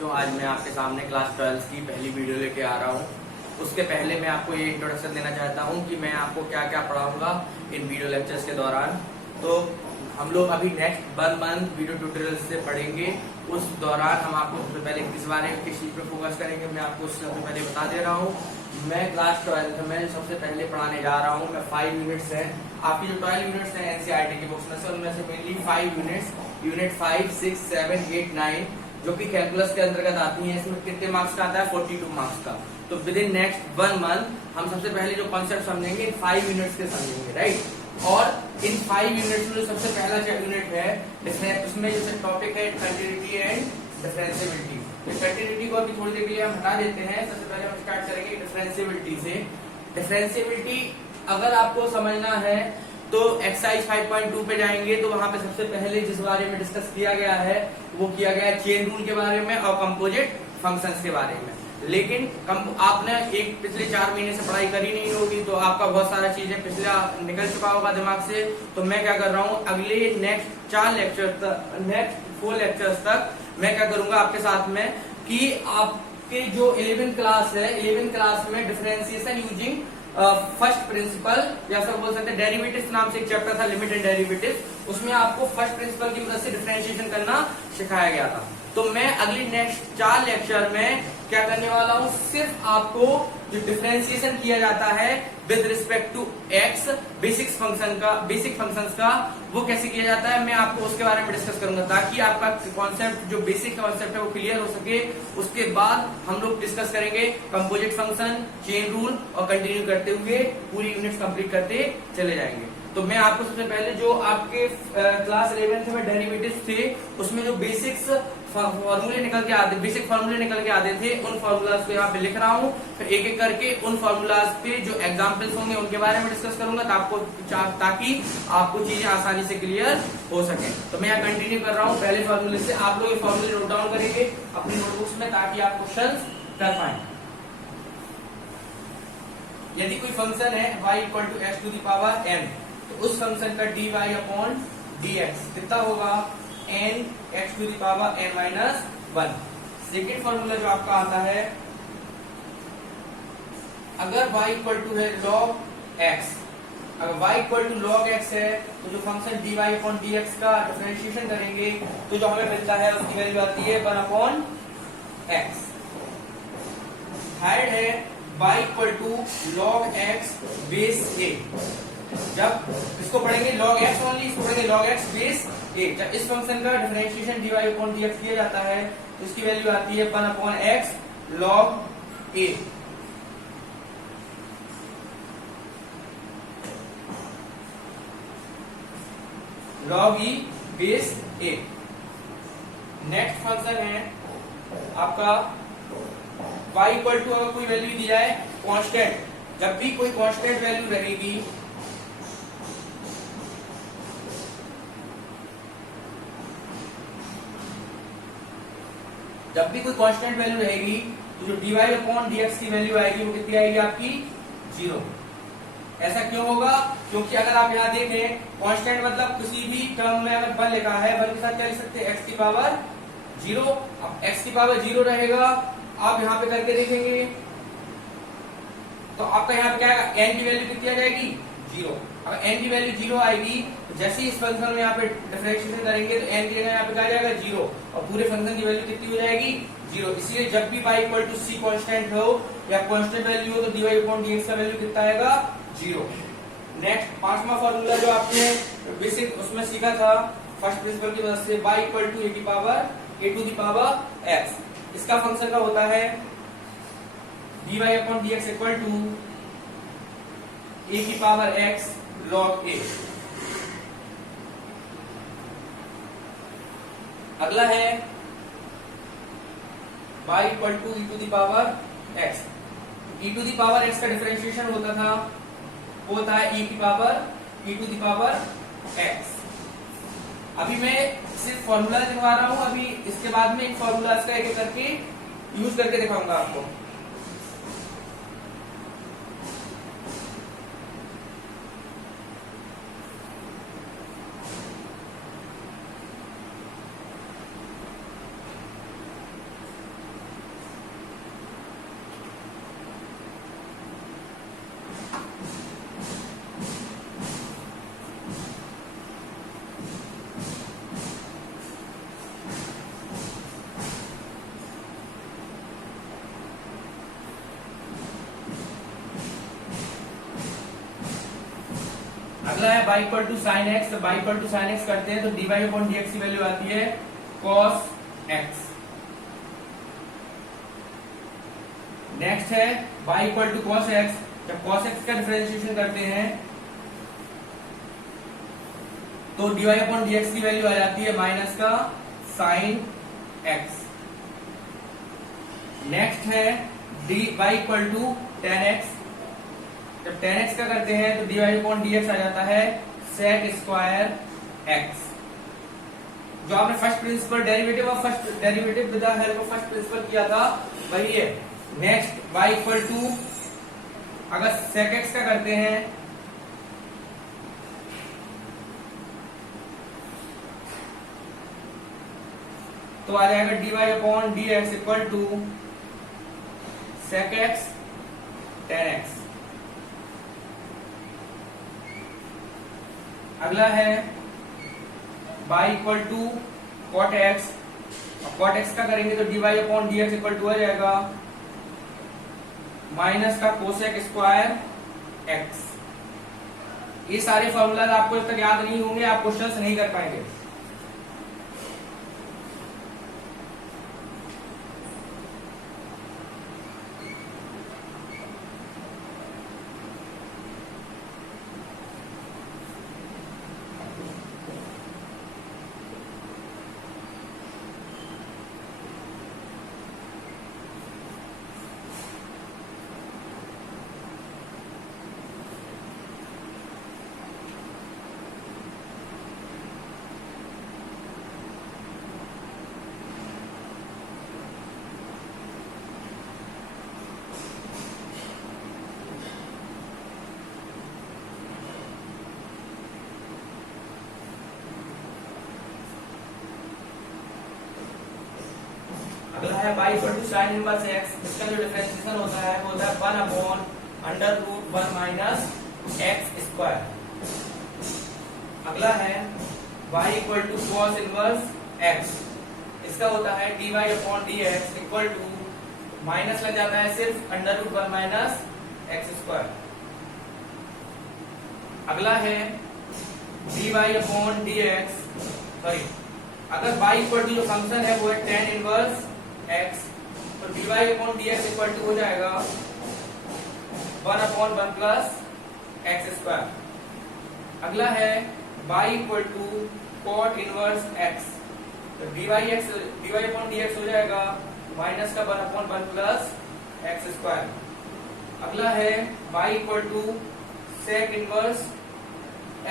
बच्चों, आज मैं आपके सामने क्लास 12 की पहली वीडियो लेके आ रहा हूँ। उसके पहले मैं आपको ये इंट्रोडक्शन देना चाहता हूँ कि मैं आपको क्या क्या पढ़ाऊंगा इन वीडियो लेक्चर्स के दौरान। तो हम लोग अभी नेक्स्ट 1 मंथ वीडियो ट्यूटोरियल्स से पढ़ेंगे। उस दौरान हम आपको सबसे पहले किस बारे में किस चीज पे फोकस करेंगे मैं आपको सबसे पहले बता दे रहा हूँ। मैं क्लास 12 में सबसे पहले पढ़ाने जा रहा हूँ। मैं 5 यूनिट्स है, आपकी जो 12 यूनिट्स है एनसीईआरटी की बुक्स में से, उनमें से मेनली 5 यूनिट्स, यूनिट 5, 6, 7, 8, 9 जो कि कैलकुलस के अंतर्गत आती है। इसमें कितने मार्क्स का आता है? 42 मार्क्स का। तो विद इन नेक्स्ट 1 मंथ हम सबसे पहले जो कॉन्सेप्ट समझेंगे इन 5 यूनिट्स के समझेंगे, राइट। और इन 5 यूनिट्स में जो सबसे पहला जो यूनिट है उसमें जैसे टॉपिक है कंटिन्यूटी एंड डिफरेंशिएबिलिटी। तो कंटिन्यूटी को अभी थोड़ी देर के लिए हम हटा देते हैं। सबसे पहले हम स्टार्ट करेंगे डिफरेंशिएबिलिटी से। डिफरेंशिएबिलिटी अगर आपको समझना है तो एक्सरसाइज 5.2 पे जाएंगे तो वहां पे सबसे पहले जिस बारे में डिस्कस किया गया है वो किया गया है चेन रूल के बारे में और कंपोजिट फंक्शंस के बारे में। लेकिन आपने पिछले 4 महीने से पढ़ाई करी नहीं होगी तो आपका बहुत सारा चीजें पिछला निकल चुका होगा दिमाग से। तो मैं क्या कर रहा हूँ, अगले नेक्स्ट 4 लेक्चर तक, नेक्स्ट 4 लेक्चर्स तक मैं क्या करूंगा आपके साथ में कि आपके जो 11th क्लास है, 11th क्लास में डिफरेंशिएशन यूजिंग फर्स्ट प्रिंसिपल या फिर बोल सकते हैं डेरिवेटिव्स नाम से एक चैप्टर था, लिमिट एंड डेरिवेटिव्स। उसमें आपको फर्स्ट प्रिंसिपल की मदद से डिफरेंशिएशन करना सिखाया गया था। तो मैं अगली नेक्स्ट 4 लेक्चर में क्या करने वाला हूं, सिर्फ आपको जो डिफरेंशिएशन किया जाता है with respect to x basic functions का वो कैसे किया जाता है मैं आपको उसके बारे में डिस्कस करूंगा, ताकि आपका कॉन्सेप्ट जो बेसिक कॉन्सेप्ट है वो क्लियर हो सके। उसके बाद हम लोग डिस्कस करेंगे कंपोजिट फंक्शन, चेन रूल और कंटिन्यू करते हुए पूरी यूनिट्स कंप्लीट करते चले जाएंगे। तो मैं आपको सबसे पहले जो आपके क्लास 11th में डेरिवेटिव्स थे उसमें जो बेसिक फॉर्मूले निकल के आते थे उन फॉर्मूलाज को यहाँ पे लिख रहा हूँ। फिर एक एक करके उन फॉर्मूलाज पे जो एग्जांपल्स होंगे उनके बारे में डिस्कस करूंगा ताकि आपको चीजें आसानी से क्लियर हो सके। तो मैं यहाँ कंटिन्यू कर रहा हूँ पहले फॉर्मूले से। आप लोग ये फॉर्मूले नोट डाउन करेंगे अपनी नोटबुक्स में ताकि आप क्वेश्चन कर पाए। यदि कोई फंक्शन है y = x to the power n तो उस फंक्शन का dy/dx कितना होगा? n x to the power n-1। Second formula जो आपका आता है, अगर y = है log x, अगर y = log x है तो जो फंक्शन dy/dx का डिफरेंशिएशन करेंगे तो जो हमें मिलता है उसकी वैल्यू आती है 1/x। थर्ड है y = log x base a। जब इसको पढ़ेंगे log x ओनली, इसको पढ़ेंगे log x बेस a। जब इस फंक्शन का डिफरेंशिएशन dy/dx किया जाता है तो इसकी वैल्यू आती है 1/x log a। log e base a। Next function है आपका y = अगर कोई वैल्यू दी जाए कांस्टेंट, जब भी कोई कांस्टेंट वैल्यू रहेगी तो जो dy/dx की वैल्यू आएगी वो कितनी आएगी आपकी? 0। ऐसा क्यों होगा? क्योंकि अगर आप यहाँ देखें कांस्टेंट मतलब किसी भी टर्म में अगर 1 लिखा है 1 के साथ क्या लिख सकते हैं? x की पावर 0। अब x की पावर 0 रहेगा, आप यहाँ पे करके देखेंगे तो आपका यहाँ पे क्या आएगा? n की वैल्यू कितनी आ जाएगी? 0। अगर n की वैल्यू 0 आएगी तो जैसे ही इस फंक्शन में यहाँ पे डिफरेंशिएशन करेंगे तो n की जगह यहाँ पे क्या आ जाएगा? 0 और पूरे फंक्शन की वैल्यू कितनी हो जाएगी? 0। इसलिए जब भी y = c कांस्टेंट हो या कांस्टेंट वैल्यू हो तो dy/dx का वैल्यू कितना आएगा? 0। नेक्स्ट 5वां फॉर्मूला जो आपने बेसिक उसमें सीखा था फर्स्ट प्रिंसिपल की मदद से, y = a to the power x। इसका फंक्शन का होता है dy/dx = a की पावर x log a। अगला है y = e to the power x। e to the power x का डिफरेंशिएशन होता था वो होता है e to the power x। अभी मैं सिर्फ फॉर्मूला दिखा रहा हूं, अभी इसके बाद में इन फॉर्मूलाज का एक करके यूज करके दिखाऊंगा आपको। अगला है y equal to sine x. तो y equal to sine x करते हैं तो d y upon d x की वैल्यू आती है कॉस एक्स। नेक्स्ट है y equal to cos x. जब कॉस एक्स का डिफरेंशिएशन करते हैं तो d y upon d x की वैल्यू आ जाती है माइनस का साइन एक्स। नेक्स्ट है d y equal to tan x. जब टेन एक्स का करते हैं तो d y upon d x आ जाता है सेक स्क्वायर एक्स। जो आपने first principle derivative of first derivative with the help of first principle किया था वही है। नेक्स्ट वाई इक्वल टू अगर सेक एक्स का करते हैं तो आ जाएगा d y upon d x equal to sec x tan x. अगला है y equal to cot x. Cot x का करेंगे तो d y upon d x equal to आ जाएगा माइनस का कोसेक स्क्वायर एक्स। ये सारे फॉर्मूला आपको जब तक याद नहीं होंगे आप क्वेश्चंस नहीं कर पाएंगे। अगला है y equal to sine inverse x. इसका जो डिफरेंशिएशन होता है वो होता है 1 upon under root 1 minus x square. अगला है y equal to cos inverse x. इसका होता है d y upon d x equal to minus लग जाता है सिर्फ under root 1 minus x square. अगला है d y upon d x sorry अगर y इक्वल टू जो फंक्शन है वो है टेन इनवर्स x तो dy upon dx equal to हो जाएगा 1 अपॉन 1 प्लस एक्स स्क्वायर। अगला है y equal to cot inverse x तो dy अपॉन dx हो जाएगा माइनस का 1 अपॉन 1 प्लस एक्स स्क्वायर। अगला है y equal to sec inverse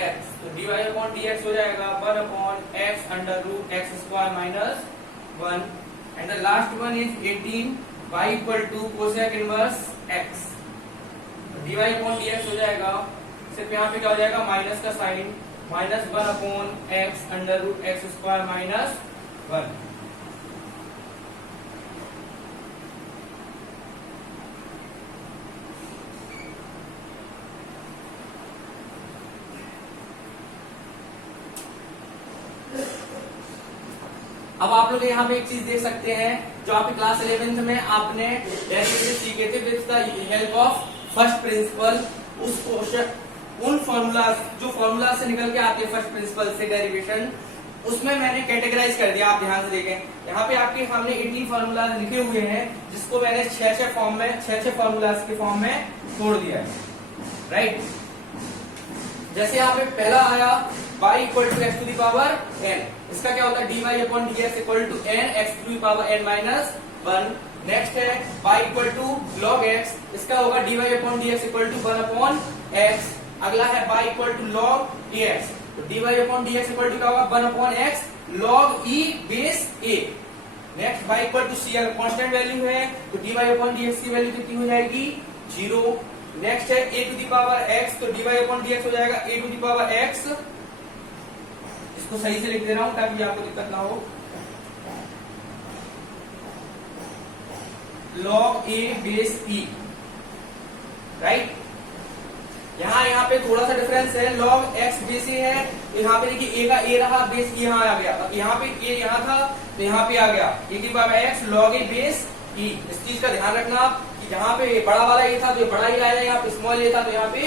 x तो dy अपॉन dx हो जाएगा 1 upon x under root x square minus 1। And the last one is 18 y equal to cosec inverse x तो dy upon dx हो जाएगा सिर्फ यहाँ पे क्या हो जाएगा माइनस का sign minus 1 upon x under root x square minus 1। अब आप लोग यहाँ पे एक चीज देख सकते हैं जो आपकी क्लास 11th में आपने डेरिवेटिव सीखे थे with the help of first principal. उस क्वेश्चन उन फॉर्मूला जो फॉर्मूला से निकल के आते हैं फर्स्ट प्रिंसिपल से डेरिवेशन उसमें मैंने कैटेगराइज कर दिया। आप ध्यान से देखें यहाँ पे आपके सामने 18 फॉर्मूला लिखे हुए हैं जिसको मैंने 6 फॉर्म में 6 फॉर्मूलाज के फॉर्म में तोड़ दिया है। राइट जैसे यहाँ पे पहला आया y equal to x to the power n। इसका क्या होता है dy upon d x equal to n x to the power n minus 1। Next है y equal to log x। इसका होगा dy upon d x equal to 1 upon x। अगला है y equal to log dx तो dy upon d x equal to क्या होगा 1 upon x log e base a। Next y equal to c अगर constant value है तो dy upon d x की value कितनी हो जाएगी 0। नेक्स्ट है a to the power x तो dy अपॉन डी एक्स हो जाएगा a to the power x। इसको सही से लिख दे रहा हूं ताकि आपको दिक्कत ना हो। log a base e। Right यहाँ पे थोड़ा सा डिफरेंस है log x बेस a है तो यहाँ पे देखिए a का a रहा बेस e यहाँ आ गया। यहाँ पे a यहाँ था तो यहाँ पे आ गया a की power x log a base e। इस चीज का ध्यान रखना कि जहाँ पे बड़ा वाला a था तो ये बड़ा ही आया, यहाँ पे स्मॉल a था तो यहाँ पे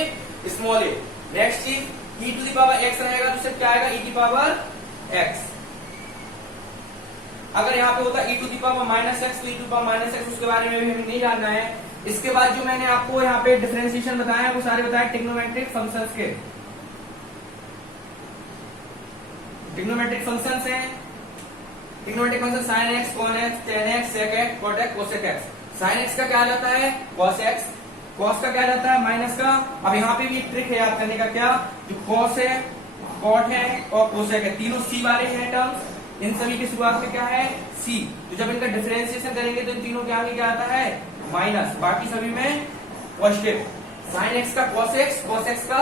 स्मॉल a। नेक्स्ट चीज e to the power x रहेगा तो सिर्फ क्या आएगा e की पावर x। अगर यहाँ पे होता e to the power minus x तो e to power minus x, उसके बारे में भी हमें नहीं जानना है। इसके बाद जो मैंने आपको यहाँ पे डिफरेंशिएशन बताया वो सारे बताए ट्रिग्नोमेट्रिक फंक्शंस के। ट्रिग्नोमेट्रिक फंक्शंस हैं, trigonometric function sin x, cos x, tan x, sec x, cot x, cosec x। sin x का क्या जाता है cos x, cos का क्या जाता है माइनस का। अब यहाँ पे भी एक ट्रिक है याद करने का, क्या जो cos है, cot है और cosec है, तीनों c वाले हैं टर्म्स, इन सभी की शुरुआत में क्या है c। तो जब इनका डिफरेंशिएशन करेंगे तो इन तीनों के आगे क्या आता है माइनस, बाकी सभी में पॉजिटिव। sin x का cos x, cos x का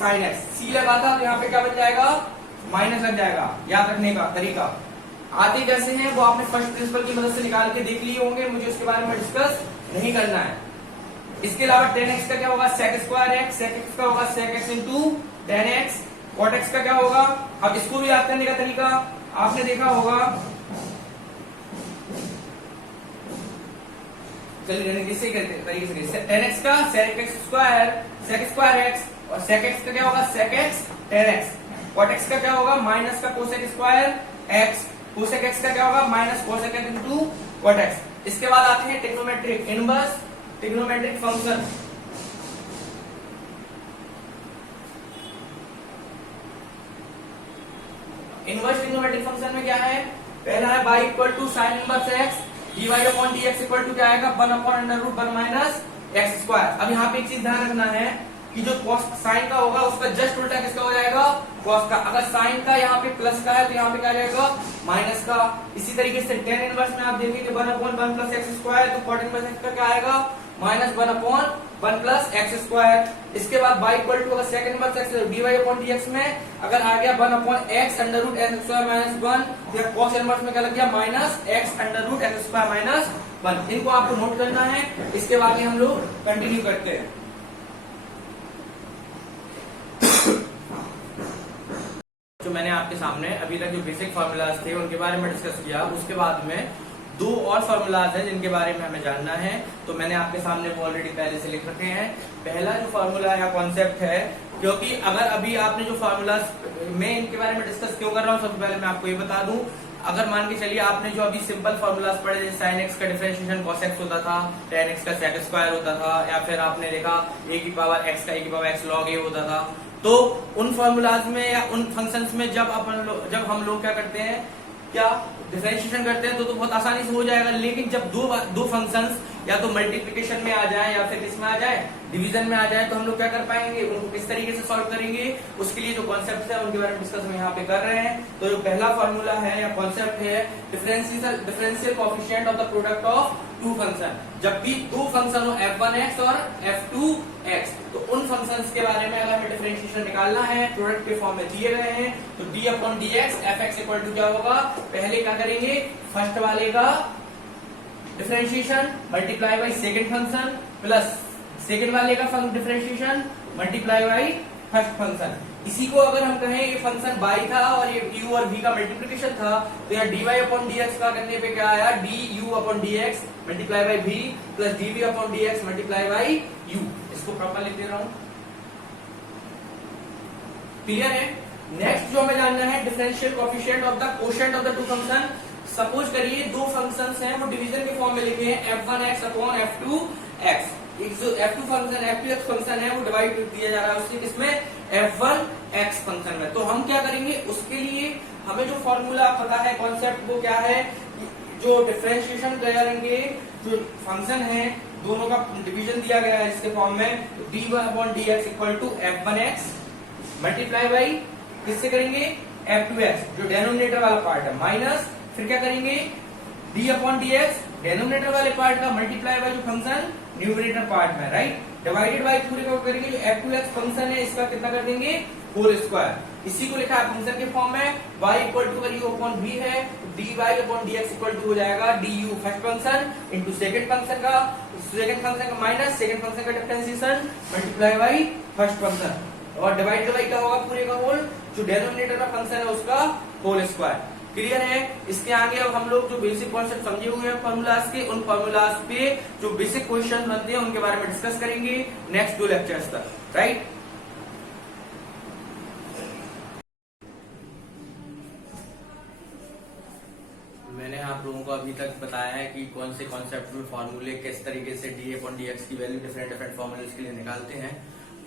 sin x, c लगाता तो यहाँ पे क्या बन जाएगा माइनस लग जाएगा। याद रखने का तरीका आते कैसे हैं वो आपने फर्स्ट प्रिंसिपल की मदद से निकाल के देख लिए होंगे, मुझे उसके बारे में डिस्कस नहीं करना है। इसके अलावा tan x का क्या होगा sec square x, sec x का होगा sec x into tan x, cot x का क्या होगा। अब इसको भी याद करने का तरीका आपने देखा होगा, चलिए इसे करते तरीके से। tan x का sec x स्क्वायर x और sec x का क्या होगा sec x tan x, cot x का क्या होगा माइनस का cosec square x, cosec x का क्या होगा minus cosec x into cot x। इसके बाद आते हैं trigonometric inverse trigonometric function. Inverse trigonometric function में क्या है, पहला है y equal to sine inverse x dy upon dx equal to क्या आएगा 1 upon under root 1 minus x square. अब यहाँ पे एक चीज ध्यान रखना है कि जो cos साइन का होगा उसका जस्ट उल्टा किसका हो जाएगा cos का। अगर साइन का यहाँ पे प्लस का है तो यहाँ पे क्या जाएगा माइनस का। इसी तरीके से tan इनवर्स में आप देखेंगे 1 अपॉन 1 प्लस एक्स स्क्वायर, तो cot इनवर्स x का क्या आएगा minus 1 upon 1 plus x square. इसके बाद y इक्वल टू अगर second inverse x dy upon dx में अगर आ गया 1 upon x under root x square minus 1, या cos इनवर्स में क्या लग गया minus x under root x square minus 1। इनको आपको नोट करना है, इसके बाद हम लोग कंटिन्यू करते हैं। जो मैंने आपके सामने अभी तक जो बेसिक फार्मूलाज थे उनके बारे में डिस्कस किया, उसके बाद में दो और फार्मूलाज हैं जिनके बारे में हमें जानना है, तो मैंने आपके सामने वो ऑलरेडी पहले से लिख रखे हैं। पहला जो फार्मूला या कॉन्सेप्ट है, क्योंकि अगर अभी आपने जो फार्मूलाज मैं इनके बारे में डिस्कस क्यों कर रहा हूँ, सबसे पहले मैं आपको ये बता दूं। अगर मान के चलिए आपने जो अभी सिंपल फार्मूलाज पढ़े, जैसे साइन एक्स का डिफरेंशिएशन cos x होता था, tan x का sec स्क्वायर होता था, या फिर आपने देखा a की पावर x का e की पावर x log a होता था, तो उन फार्मूलाज में या उन फंक्शंस में जब हम लोग क्या करते हैं, क्या डिफरेंशिएशन करते हैं तो बहुत आसानी से हो जाएगा। लेकिन जब दो फंक्शंस या तो मल्टीप्लिकेशन में आ जाए या फिर किसमें आ जाए डिवीजन में आ जाए, तो हम लोग क्या कर पाएंगे, उनको किस तरीके से सॉल्व करेंगे, उसके लिए जो कॉन्सेप्ट है उनके बारे में डिस्कस हम यहाँ पे कर रहे हैं। तो जो पहला फॉर्मूला है या कॉन्सेप्ट है differential coefficient of the product of two function. जब भी दो फंक्शन हो f1x और f2x, तो उन फंक्शंस के बारे में अगर हमें डिफरेंशिएशन निकालना है, प्रोडक्ट के फॉर्म में दिए गए हैं, तो d upon dx fx equal to क्या होगा, पहले क्या करेंगे फर्स्ट वाले का differentiation multiply by second function plus second वाले का differentiation multiply by first function. इसी को अगर हम कहें ये फंक्शन y था और ये u और v का मल्टीप्लिकेशन था, तो यहाँ dy अपॉन dx का करने पे क्या आया du upon dx multiply by v plus dv upon dx multiply by u। इसको प्रॉपर लिख दे रहा हूं, क्लियर है। नेक्स्ट जो हमें जानना है differential coefficient of the quotient of the two function. Suppose करिए दो फंक्शंस हैं, वो डिवीजन के फॉर्म में लिखे हैं f1x अपॉन f2x। एक जो f2 फंक्शन f2x फंक्शन है वो डिवाइड दिया जा रहा है उससे किसमें f1x फंक्शन में। तो हम क्या करेंगे, उसके लिए हमें जो फॉर्मूला पता है कॉन्सेप्ट वो क्या है, जो डिफरेंशिएशन करेंगे जो फंक्शन है दोनों का डिवीजन दिया गया है इसके फॉर्म में, d1 upon dx equal to f1x multiply by किससे करेंगे f2x जो डेनोमिनेटर वाला पार्ट है, माइनस फिर क्या करेंगे d अपॉन dx डेनोमिनेटर वाले पार्ट का मल्टीप्लाई बाई जो फंक्शन न्यूमरेटर पार्ट में, राइट, डिवाइडेड बाई पूरे को करेंगे जो f2x फंक्शन है इसका कितना कर देंगे होल स्क्वायर। इसी को लिखा है फंक्शन के फॉर्म में, y इक्वल टू अगर u अपॉन v है dy upon dx equal to हो जाएगा du first function into second function का माइनस सेकंड फंक्शन का differentiation multiply by first function, और डिवाइडेड बाई क्या होगा पूरे का होल, जो डेनोमिनेटर का फंक्शन है उसका होल स्क्वायर। क्लियर है। इसके आगे अब हम लोग जो बेसिक कॉन्सेप्ट समझे हुए हैं फॉर्मूलाज के, उन फॉर्मूलाज पे जो बेसिक क्वेश्चन बनते हैं उनके बारे में डिस्कस करेंगे नेक्स्ट 2 लेक्चर्स तक, राइट। आपको अभी तक बताया है कि कौन से कॉन्सेप्चुअल फॉर्मूले किस तरीके से d/dx की वैल्यू डिफरेंट डिफरेंट फॉर्मूले के लिए निकालते हैं।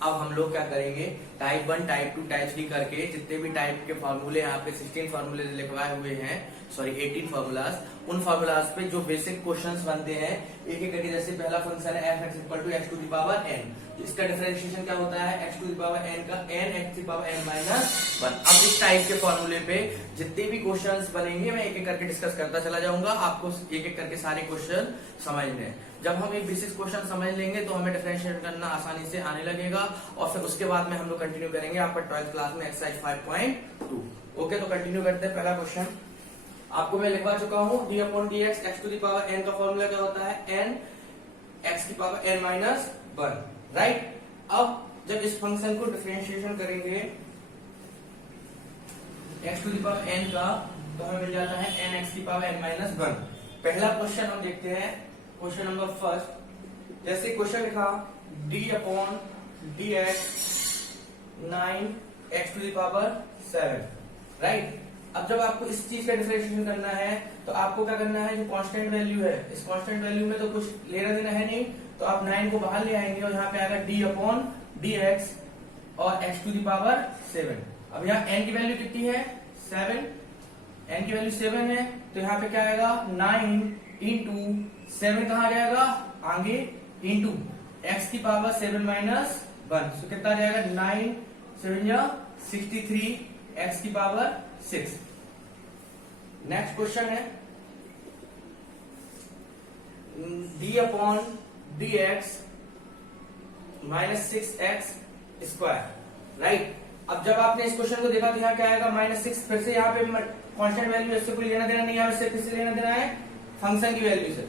अब हम लोग क्या करेंगे, टाइप 1, टाइप 2, टाइप 3 करके जितने भी टाइप के फॉर्मूले यहाँ पे 16 फॉर्मूले लिखवाए हुए हैं, सॉरी 18 फॉर्मूलाज, उन फॉर्मूलाज पे जो बेसिक क्वेश्चंस बनते हैं एक एक करके। जैसे पहला फंक्शन है f(x = x to the power n), इसका डिफरेंशिएशन क्या होता है, x to the power n का n x to the power n minus 1। अब इस टाइप के फॉर्मूले पे जितने भी क्वेश्चंस बनेंगे मैं एक एक करके डिस्कस करता चला जाऊंगा, आपको एक एक करके सारे क्वेश्चन समझने हैं। जब हम एक बेसिक क्वेश्चन समझ लेंगे तो हमें डिफरेंशिएट करना आसानी से आने लगेगा, और फिर उसके बाद में हम लोग कंटिन्यू करेंगे आपका 12th क्लास में एक्सरसाइज 5.2। ओके, तो कंटिन्यू करते हैं। पहला क्वेश्चन आपको मैं लिखवा चुका हूँ, d/dx x to the power n का फॉर्मूला क्या होता है, n x की पावर n माइनस 1, राइट। अब जब इस फंक्शन को डिफरेंशिएशन करेंगे x to the power n का, तो हमें मिल जाता है n x की पावर n माइनस 1। पहला क्वेश्चन हम देखते हैं, क्वेश्चन नंबर फर्स्ट। जैसे क्वेश्चन लिखा d/dx 9x to the power 7, right. अब जब आपको इस चीज का डिफरेंशिएशन करना है तो आपको क्या करना है, जो कांस्टेंट वैल्यू है, इस कांस्टेंट वैल्यू में तो कुछ लेना देना है नहीं, तो आप 9 को बाहर ले आएंगे और यहाँ पे आएगा d/dx और x टू द पावर 7। अब यहाँ n की वैल्यू कितनी है, 7, n की वैल्यू 7 है, तो यहाँ पे क्या आएगा 9 इंटू 7 कहाँ आ जाएगा आगे, इंटू x की पावर 7 माइनस 1, तो कितना आ जाएगा 9 7 या 63 x की पावर 6। नेक्स्ट क्वेश्चन है d/dx minus 6x square, right. अब जब आपने इस क्वेश्चन को देखा तो यहाँ क्या आएगा -6, फिर से यहाँ पे कांस्टेंट वैल्यू, इससे कोई लेना देना नहीं है, इससे फिर से लेना देना है फंक्शन की वैल्यू से,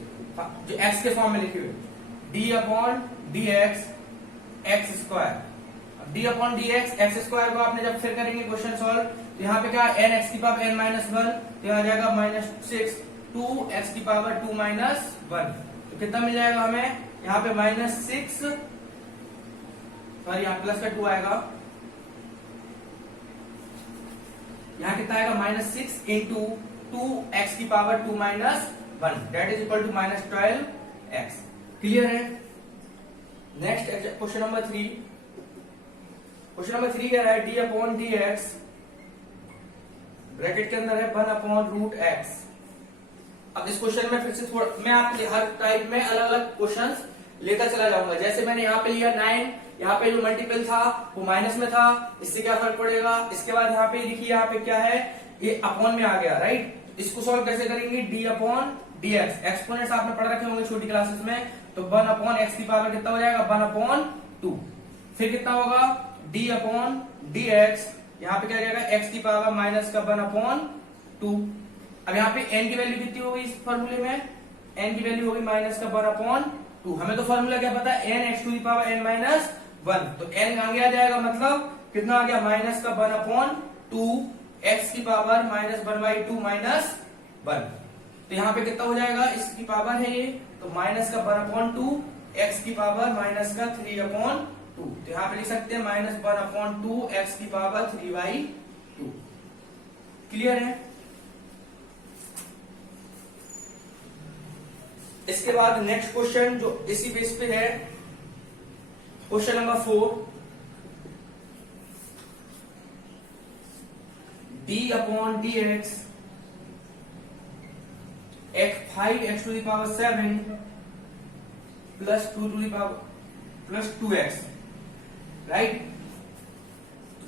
जो x के फॉर्म में लिखी हुई, d/dx x square. d/dx x square को आपने जब फिर करेंगे क्वेश्चन सॉल्व, तो यहाँ पे क्या n x की पावर n माइनस 1, तो यहाँ आ जाएगा -6 2 x की पावर 2 माइनस 1, तो कितना मिल जाएगा हमें, यहाँ पे -6, सॉरी यहाँ प्लस का 2 आएगा, यहाँ कितना आएगा -6 इंटू 2x की power 2 minus 1, that is equal to -12x। Clear है। Next question number 3। Question number 3 कह रहा है d/dx ब्रैकेट के अंदर है 1/√x। अब इस क्वेश्चन में फिर से थोड़ा मैं आपके हर टाइप में अलग अलग क्वेश्चंस लेकर चला जाऊंगा। जैसे मैंने यहाँ पे लिया 9, यहाँ पे जो मल्टीपल था वो माइनस में था, इससे क्या फर्क पड़ेगा। इसके बाद यहाँ पे देखिए, यहाँ पे क्या है, ये अपॉन में आ गया, राइट। इसको सॉल्व कैसे करेंगे, d/dx एक्सपोनेंट्स आपने पढ़ रखे होंगे छोटी क्लासेस में, तो 1/x की पावर कितना हो जाएगा 1/2, फिर कितना होगा d/dx, यहाँ पे क्या जाएगा x की पावर माइनस का 1/2। अब यहाँ पे n की वैल्यू कितनी होगी इस फॉर्मूले में, n की वैल्यू होगी माइनस का 1/2। हमें तो फॉर्मूला क्या पता है, n x to the power n minus 1, तो n आगे आ जाएगा, मतलब कितना आ गया माइनस का 1/2 x की पावर माइनस 1/2 माइनस 1, तो यहाँ पे कितना हो जाएगा, इसकी पावर है ये, तो माइनस का 1/2 x की पावर माइनस का 3/2, तो यहाँ पे लिख सकते हैं -1/2 x की पावर 3/2। क्लियर है। इसके बाद नेक्स्ट क्वेश्चन जो इसी बेस पे है, question number 4, d/dx 5x to the power 7 plus 2 to the power plus 2x, right.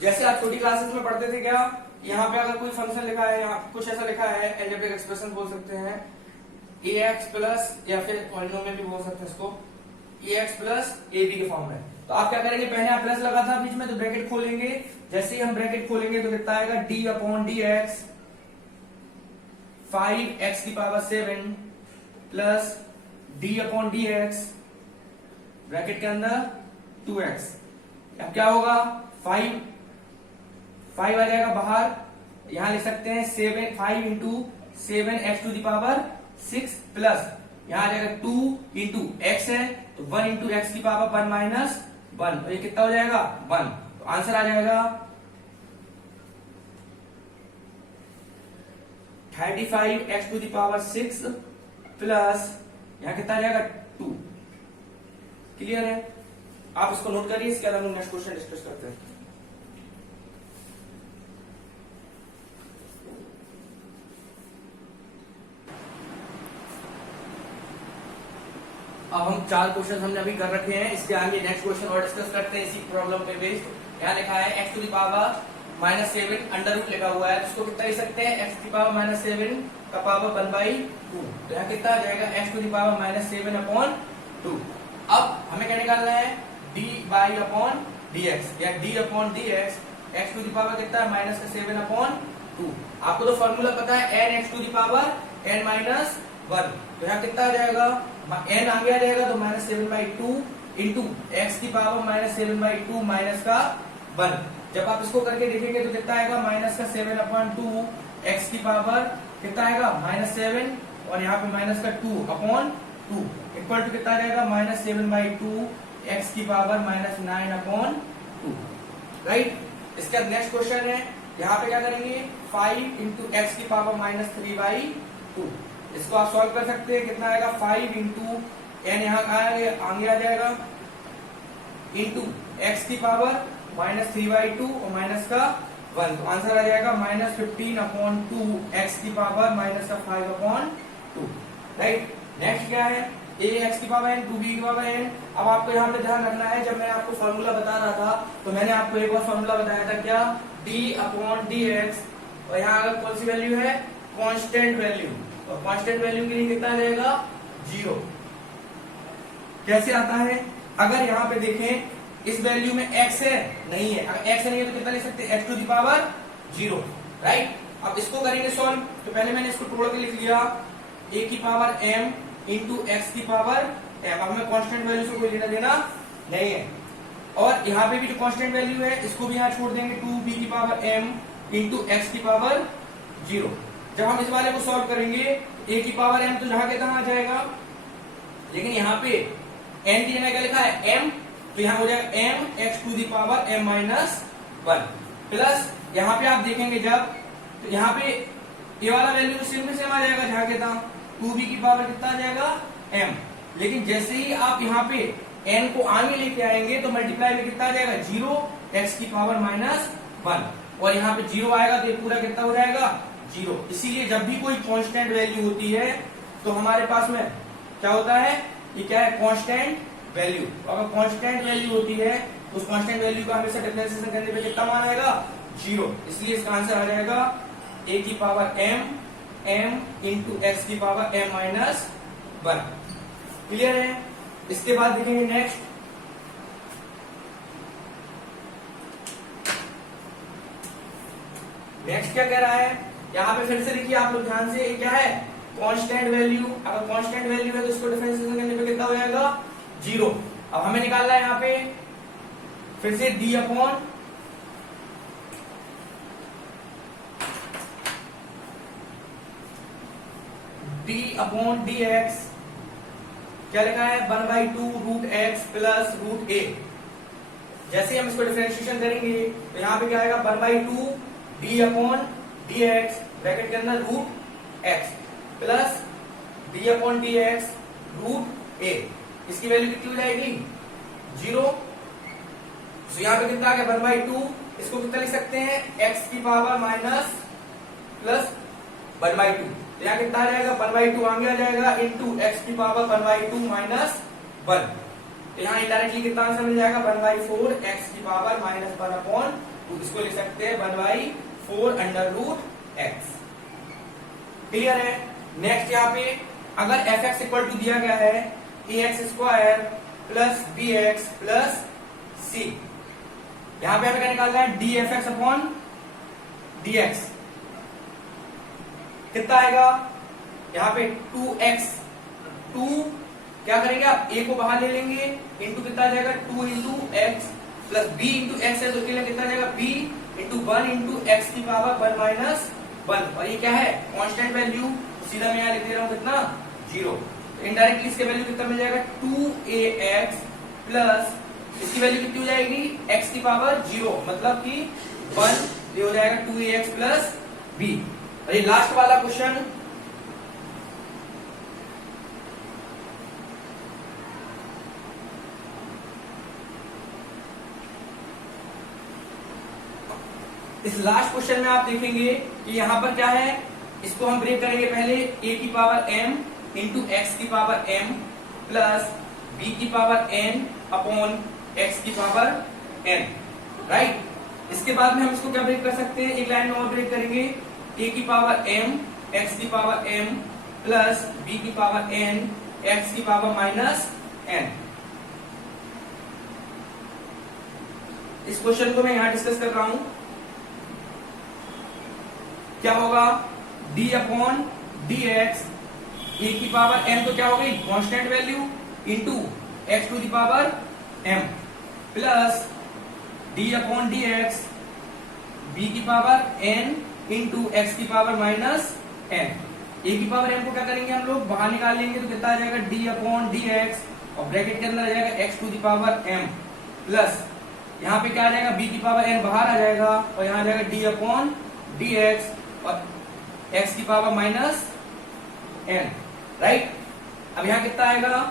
जैसे आप छोटी क्लासेस में पढ़ते थे क्या, यहाँ पे अगर कोई फंक्शन लिखा है, यहाँ कुछ ऐसा लिखा है, एल्जेब्रिक एक्सप्रेशन बोल सकते हैं, ax प्लस, या फिर पॉलिनोमियल भी बोल सकते हैं इसको, ax प्लस ab के फॉर्म में, तो आप क्या करेंगे, पहले आप प्लस लगा था बीच में, तो ब्रैकेट खोलेंगे। जैसे ही हम ब्रैकेट खोलेंगे तो कितना आएगा, d/dx 5x की पावर 7 प्लस d/dx ब्रैकेट के अंदर 2x। अब क्या होगा, 5 आ जाएगा बाहर, यहां लिख सकते हैं 5 into 7x to the power 6 plus यहां आ जाएगा 2 इंटू x है, तो 1 इंटू एक्स की पावर 1 माइनस 1, तो ये कितना हो जाएगा 1, तो आंसर आ जाएगा 35x⁶ प्लस यहाँ कितना आ जाएगा 2। क्लियर है? आप इसको नोट करिए, इसके बाद हम नेक्स्ट क्वेश्चन डिस्कस करते हैं। अब हम 4 क्वेश्चन हमने अभी कर रखे हैं, इसके आगे नेक्स्ट क्वेश्चन और डिस्कस करते हैं इसी प्रॉब्लम पे बेस्ड। यहाँ लिखा है x⁻⁻7 अंडर रूट लिखा हुआ है, तो इसको कितना लिख सकते हैं x⁻⁻7 का पावर 1/2। तो यहाँ कितना आ जाएगा x⁻⁻7/2। अब हमें क्या निकालना है d/dx या d/dx x to the power कितना है -7/2। आपको तो फॉर्मूला पता है n x⁻n-1। तो यहाँ कितना आ जाएगा n आगे आ जाएगा तो -7/2 इंटू x की पावर -7/2 माइनस का 1। जब आप इसको करके देखेंगे तो कितना आएगा -7/2 x की पावर कितना आएगा -7 और यहाँ पे -2/2 इक्वल टू कितना आ जाएगा -7/2 x की पावर -9/2। राइट? इसका नेक्स्ट क्वेश्चन है, यहाँ पे क्या करेंगे 5 इंटू एक्स की पावर -3/2। इसको आप सॉल्व कर सकते हैं, कितना आएगा 5 इंटू एन यहाँ आगे आ जाएगा इंटू एक्स की पावर -3/2 और माइनस का 1। तो आंसर आ जाएगा -15/2 एक्स की पावर -5/2। राइट? नेक्स्ट क्या है a x की पावर n 2b की पावर n। अब आपको यहाँ पे ध्यान रखना है, जब मैंने आपको फॉर्मूला बता रहा था तो मैंने आपको एक और फॉर्मूला बताया था, क्या d/dx और यहाँ अगर कौन सी वैल्यू है कांस्टेंट वैल्यू, और कांस्टेंट वैल्यू के लिए कितना आ जाएगा 0। कैसे आता है? अगर यहाँ पे देखें इस वैल्यू में x है, नहीं है, अगर x नहीं है तो कितना लिख सकते हैं x to the power 0। Right? अब इसको करेंगे सॉल्व, तो पहले मैंने इसको तोड़ के लिख लिया a की पावर m इंटू एक्स की पावर m। अब हमें कांस्टेंट वैल्यू से कोई लेना देना नहीं है, और यहाँ पे भी जो कांस्टेंट वैल्यू है इसको भी यहाँ छोड़ देंगे 2b की पावर m इंटू एक्स की पावर 0। जब हम इस वाले को सॉल्व करेंगे a की पावर m तो जहां के तहां आ जाएगा, लेकिन यहाँ पे n की जगह क्या लिखा है m, तो यहाँ हो जाएगा m x to the power m-1 plus यहाँ पे आप देखेंगे जब, तो यहाँ पे ये वाला वैल्यू सेम में सेम आ जाएगा जहां के तहां 2b की पावर कितना आ जाएगा m। लेकिन जैसे ही आप यहाँ पे n को आगे लेके आएंगे तो मल्टीप्लाई में कितना आ जाएगा 0 x की पावर -1 और यहाँ पे 0 आएगा तो ये पूरा कितना हो जाएगा 0। इसीलिए जब भी कोई कांस्टेंट वैल्यू होती है तो हमारे पास में क्या होता है, ये क्या है कांस्टेंट वैल्यू। अगर कांस्टेंट वैल्यू होती है तो उस कांस्टेंट वैल्यू का हमेशा डिफरेंशिएशन करने पे कितना मान आएगा 0। इसलिए इसका आंसर आ जाएगा a की पावर m इंटू एक्स की पावर m-1। क्लियर है? इसके बाद देखेंगे नेक्स्ट, क्या कह रहा है यहाँ पे फिर से देखिए आप लोग ध्यान से, क्या है कांस्टेंट वैल्यू। अगर कांस्टेंट वैल्यू है तो इसको डिफरेंशिएशन करने पे कितना हो जाएगा 0। अब हमें निकालना है यहाँ पे फिर से d/dx क्या लिखा है 1/2 रूट एक्स प्लस रूट ए। जैसे ही हम इसको डिफरेंशिएशन करेंगे तो यहाँ पे क्या आएगा 1/2 d/dx ब्रैकेट के अंदर root x plus d/dx root a. इसकी वैल्यू कितनी हो जाएगी 0। तो यहाँ पे कितना आ गया 1/2, इसको कितना लिख सकते हैं x की पावर माइनस प्लस 1/2। तो यहाँ कितना आ जाएगा 1/2 आगे आ जाएगा इंटू एक्स की पावर 1/2 माइनस 1। तो यहाँ इनडायरेक्टली कितना आंसर मिल जाएगा 1/4 एक्स की पावर -1/2। इसको लिख सकते हैं 1/4 अंडर रूट एक्स। क्लियर है? नेक्स्ट यहाँ पे अगर fx इक्वल टू दिया गया है ax² plus bx plus c, यहाँ पे हमें क्या निकालना है dfx/dx कितना आएगा यहाँ पे 2x 2 क्या करेंगे आप a को बाहर ले लेंगे इंटू कितना आ जाएगा 2 into x plus b into x है तो कितना आ जाएगा b इंटू 1 इंटू एक्स की पावर 1-1। और ये क्या है कांस्टेंट वैल्यू, सीधा मैं यहाँ लिख दे रहा हूँ कितना 0। इनडायरेक्टली इसके वैल्यू कितना मिल जाएगा 2ax प्लस इसकी वैल्यू कितनी हो जाएगी x की पावर 0 मतलब कि 1, ये हो जाएगा 2ax प्लस b। और ये लास्ट वाला क्वेश्चन इस लास्ट क्वेश्चन में आप देखेंगे कि यहां पर क्या है, इसको हम ब्रेक करेंगे पहले a की पावर m इंटू एक्स की पावर m प्लस b की पावर n अपॉन x की पावर n, राइट। इसके बाद में हम इसको क्या ब्रेक कर सकते हैं, एक लाइन में और ब्रेक करेंगे a की पावर m x की पावर m प्लस b की पावर n x की पावर माइनस n। इस क्वेश्चन को मैं यहां डिस्कस कर रहा हूं। क्या होगा, d upon d x a की पावर m तो क्या हो गई constant value into x to the power m plus d upon d x b की पावर n इंटू एक्स की पावर माइनस n। ए की पावर m को क्या करेंगे हम लोग बाहर निकाल लेंगे तो कितना आ जाएगा d अपॉन डी एक्स और ब्रैकेट के अंदर आ जाएगा x to the power m plus यहाँ पे क्या आ जाएगा b की पावर n बाहर आ जाएगा और यहाँ आ जाएगा d अपॉन डी एक्स और x की पावर माइनस n, राइट। अब यहाँ कितना आएगा,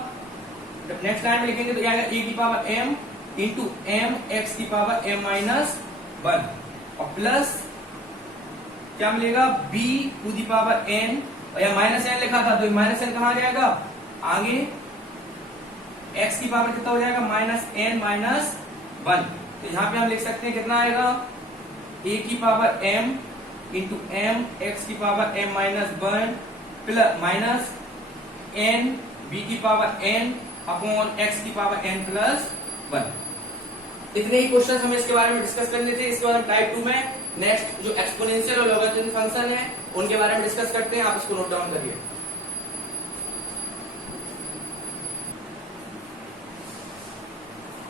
जब नेक्स्ट लाइन में लिखेंगे तो आएगा a की power m into m x की पावर m माइनस 1 और प्लस क्या मिलेगा b to the power n और यहाँ माइनस n लिखा था तो माइनस n कहाँ आ जाएगा आगे, x की पावर कितना हो जाएगा माइनस n माइनस 1। तो यहाँ पे हम लिख सकते हैं कितना आएगा a की power m into m x की power m minus 1 plus minus n b की पावर n अपॉन x की पावर n प्लस 1। इतने ही क्वेश्चन हमें इसके बारे में डिस्कस करने थे। इसके बाद टाइप 2 में नेक्स्ट जो एक्सपोनेंशियल और लॉगरिथमिक फंक्शन है उनके बारे में डिस्कस करते हैं, आप इसको नोट डाउन करिए।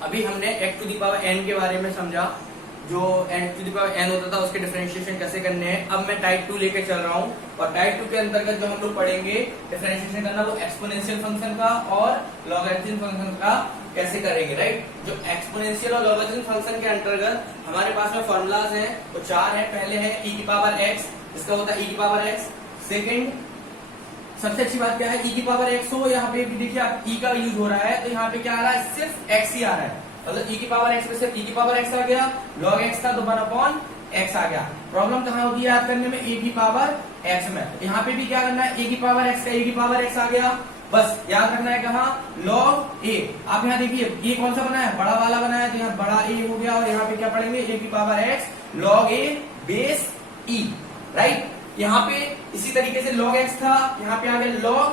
अभी हमने x to the power n के बारे में समझा, जो n to the power n होता था उसके डिफरेंशिएशन कैसे करने हैं। अब मैं टाइप 2 लेके चल रहा हूँ और टाइप 2 के अंतर्गत जो हम लोग पढ़ेंगे डिफरेंशिएशन करना वो एक्सपोनेंशियल फंक्शन का और लॉगरिथमिक फंक्शन का कैसे करेंगे, राइट। जो एक्सपोनेंशियल और लॉगरिथमिक फंक्शन के अंतर्गत हमारे पास में फॉर्मूलाज हैं वो 4 है। पहले है e की पावर x, इसका होता है e की पावर x। सेकेंड सबसे अच्छी बात क्या है, e की पावर x हो, यहाँ पे भी देखिए आप e का यूज हो रहा है तो यहाँ पे क्या आ रहा है सिर्फ x ही आ रहा है, मतलब e की पावर x में सिर्फ e की पावर x आ गया, log x था तो 1 अपॉन x आ गया। प्रॉब्लम कहाँ होगी याद करने में, a की पावर x में। यहाँ पे भी क्या करना है a की पावर x का a की पावर x आ गया, बस याद रखना है कहाँ log a। आप यहाँ देखिए ये कौन सा बना है, बड़ा वाला बना है तो यहाँ बड़ा a हो गया और यहाँ पे क्या पढ़ेंगे a की power x log a base e, right. यहाँ पे इसी तरीके से log x था, यहाँ पे आ गया log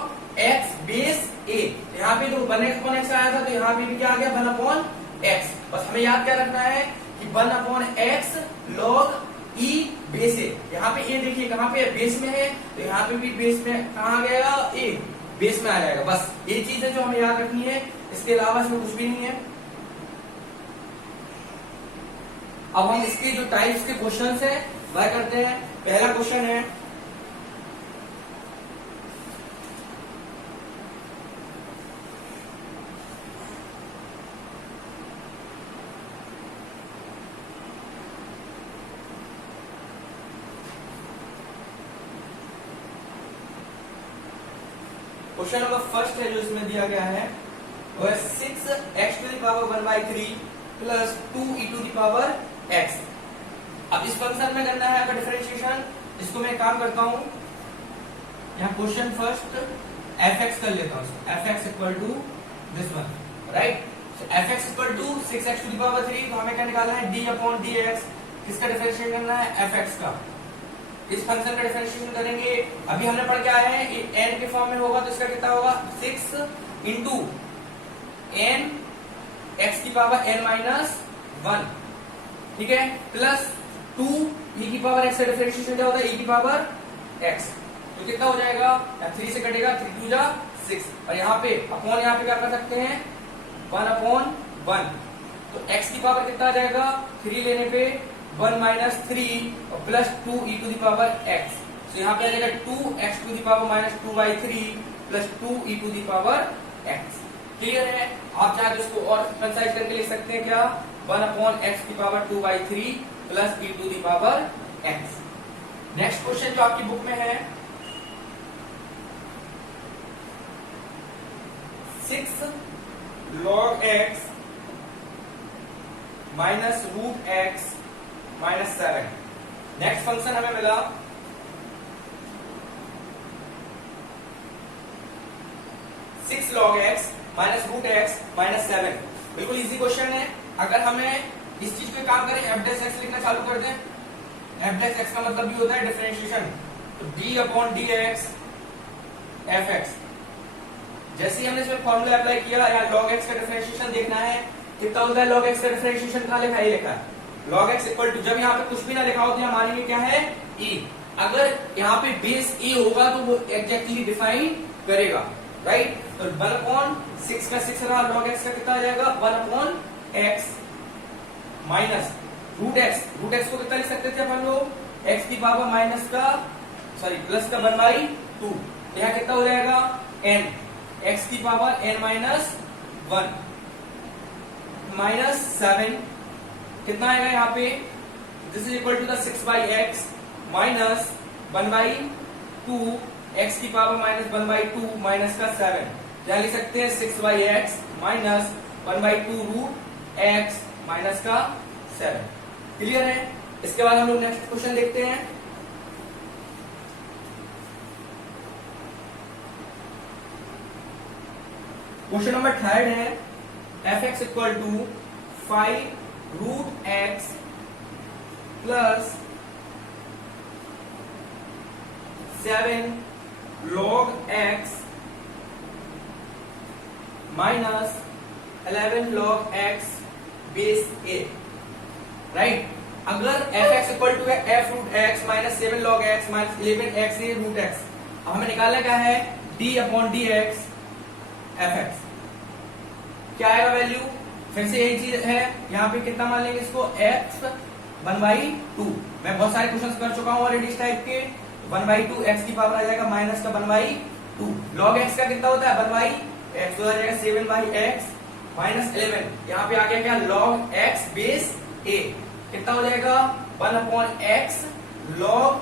x बेस a। यहाँ पे जो 1 अपॉन x आया था तो यहाँ पे भी क्या आ गया 1 अपॉन x। बस हमें याद क्या रखना है कि 1 upon x log e base a। यहाँ पे a देखिए कहाँ पे बेस में है तो यहाँ पे भी बेस में कहाँ आ गया a, बेस में आ जाएगा। बस ये चीज है जो हमें याद रखनी है, इसके अलावा इसमें कुछ भी नहीं है। अब हम इसके जो टाइप्स के क्वेश्चंस है वह करते हैं। पहला क्वेश्चन है क्वेश्चन नंबर फर्स्ट है जो इसमें दिया गया है वो है 6x to the power 1/3 plus 2e to the power x। अब इस फंक्शन में करना है आपका डिफरेंशिएशन। इसको मैं काम करता हूं, यहाँ क्वेश्चन फर्स्ट fx कर लेता हूँ, fx equal to this one, right. fx equal to 6x to the power 3, तो हमें क्या निकालना है d अपॉन dx। किसका डिफरेंशिएशन करना है, fx का। इस फंक्शन का डिफरेंशिएशन करेंगे, अभी हमने पढ़ के आए हैं ये n के फॉर्म में होगा तो इसका कितना होगा 6 इंटू n x की पावर n माइनस 1, ठीक है, प्लस 2 e की पावर x का डिफरेंशिएशन क्या होता है e की पावर x। तो कितना हो जाएगा, 3 से कटेगा 3 2 जा 6 और यहाँ पे अपॉन यहाँ पे क्या कर सकते हैं 1 अपॉन 1, तो x की पावर कितना आ जाएगा 3 लेने पे 1 माइनस 3 और plus 2 e to the power x। तो यहाँ पे आ जाएगा 2x to the power minus 2/3 plus 2 e to the power x। Clear है। आप चाहे तो इसको और कंसाइज करके लिख सकते हैं क्या 1 अपॉन x की power 2/3 plus e to the power x। Next question जो आपकी बुक में है 6 log x minus root x minus 7। Next function हमें मिला 6 log x minus root x minus 7। बिल्कुल इजी क्वेश्चन है। अगर हमें इस चीज पे काम करें f डैश x लिखना चालू कर दें, f डैश x का मतलब भी होता है डिफरेंशिएशन, तो d upon d x f x. जैसे ही हमने इसमें फॉर्मूला अप्लाई किया, यहाँ log x का डिफरेंशिएशन देखना है कितना होता है। log x का डिफरेंशिएशन कहाँ लिखा है, ये लिखा है log x इक्वल टू, जब यहाँ पे कुछ भी ना लिखा हो तो यहाँ मानेंगे क्या है e। अगर यहाँ पे बेस e होगा तो वो एग्जैक्टली डिफाइन करेगा, राइट। तो 1 अपॉन 6 का 6 रहा, log x का कितना आ जाएगा 1 upon x minus root x. Root x को कितना लिख सकते थे अपन लोग, x की पावर माइनस का सॉरी प्लस का 1/2। यहाँ कितना हो जाएगा n, x की पावर n माइनस 1 माइनस 7 कितना आएगा यहाँ पे, this is equal to the 6/x minus 1/2 x की पावर माइनस 1/2 माइनस का 7। यहाँ लिख सकते हैं 6/x minus 1/2 root x minus का 7। क्लियर है। इसके बाद हम लोग नेक्स्ट क्वेश्चन देखते हैं। क्वेश्चन नंबर 3 है f(x) equal to 5 root x plus 7 log x minus 11 log x base a, right. अगर f(x) इक्वल टू है f root x minus 7 log x minus 11 x a root x। अब हमें निकालना क्या है, d upon d x f x. क्या आएगा value, फिर से यही चीज है, यहाँ पे कितना मान लेंगे इसको x 1/2। मैं बहुत सारे क्वेश्चंस कर चुका हूँ ऑलरेडी इस टाइप के। 1/2 x की पावर आ जाएगा माइनस का 1/2। log x का कितना होता है 1/x, तो आ जाएगा 7/x माइनस 11। यहाँ पे आ गया क्या log x बेस a, कितना हो जाएगा 1 अपॉन x log,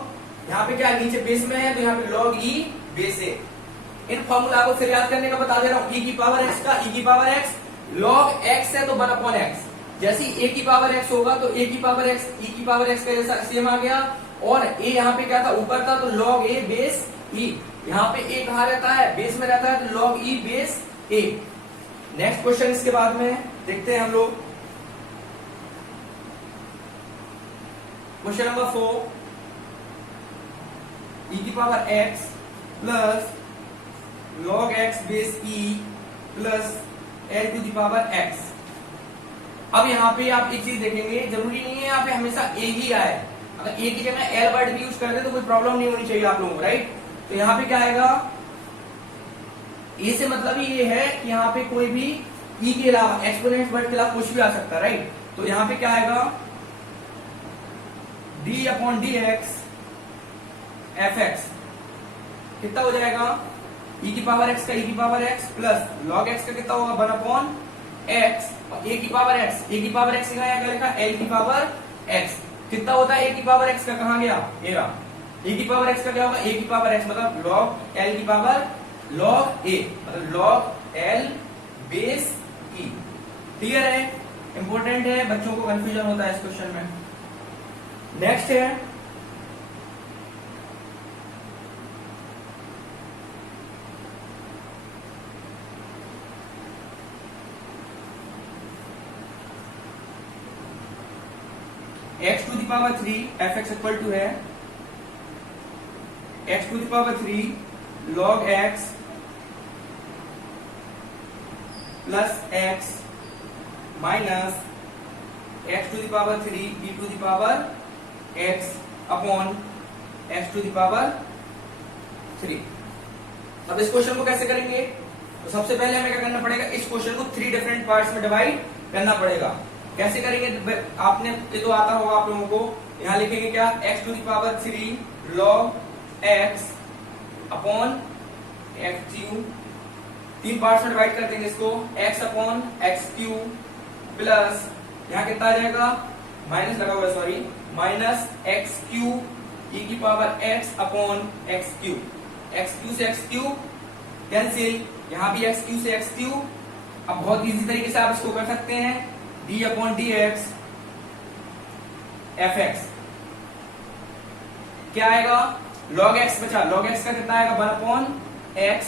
यहाँ पे क्या नीचे बेस में है तो यहाँ पे log e base a। In formula को फिर याद करने का बता दे रहा हूँ। e की पावर x का e की पावर x log x है तो 1 अपॉन x। जैसे ही a की पावर x होगा तो a की पावर x e की पावर x का जैसा सेम आ गया, और a यहाँ पे क्या था ऊपर था तो log a बेस e। यहाँ पे a कहाँ रहता है, बेस में रहता है तो log e base a। Next question इसके बाद में देखते हैं हम लोग। क्वेश्चन नंबर 4 e की power x plus log x base e plus l to the power x। अब यहाँ पे आप एक चीज देखेंगे, जरूरी नहीं है यहाँ पे हमेशा a ही आए। अगर a की जगह l वर्ड भी यूज कर दे तो कोई प्रॉब्लम नहीं होनी चाहिए आप लोगों को, राइट। तो यहाँ पे क्या आएगा, a से मतलब ही ये है कि यहाँ पे कोई भी e के अलावा एक्सपोनेंट वर्ड के अलावा कुछ भी आ सकता है, राइट। तो यहाँ पे क्या आएगा d upon d x f x, कितना हो जाएगा e की पावर x का e की power x plus log x का कितना होगा 1 अपॉन x, और a की पावर x का क्या लिखा l की पावर x। कितना होता है a की पावर x का, कहाँ गया ये रहा, a की पावर x का क्या होगा a की पावर x मतलब log l की पावर log a मतलब log l base e। Clear है, इंपॉर्टेंट है, बच्चों को कंफ्यूजन होता है इस क्वेश्चन में। नेक्स्ट है x to the power 3 f(x) equal to है x to the power 3 log x plus x minus x to the power 3 e to the power x upon x to the power 3। अब इस question को कैसे करेंगे, तो सबसे पहले हमें क्या करना पड़ेगा, इस क्वेश्चन को 3 डिफरेंट पार्ट्स में डिवाइड करना पड़ेगा। कैसे करेंगे, आपने ये तो आता होगा आप लोगों को। यहाँ लिखेंगे क्या x to the power 3 log x upon x cube, 3 parts में डिवाइड कर देंगे इसको, x upon x cube plus यहाँ कितना आ जाएगा माइनस लगा हुआ है sorry, minus x cube e की power x upon x cube, x cube से एक्स क्यूब कैंसिल, यहाँ भी एक्स क्यू से एक्स क्यूब। अब बहुत इजी तरीके से आप इसको कर सकते हैं, D upon d x f x, क्या आएगा, log x बचा, log x का कितना आएगा 1 अपॉन एक्स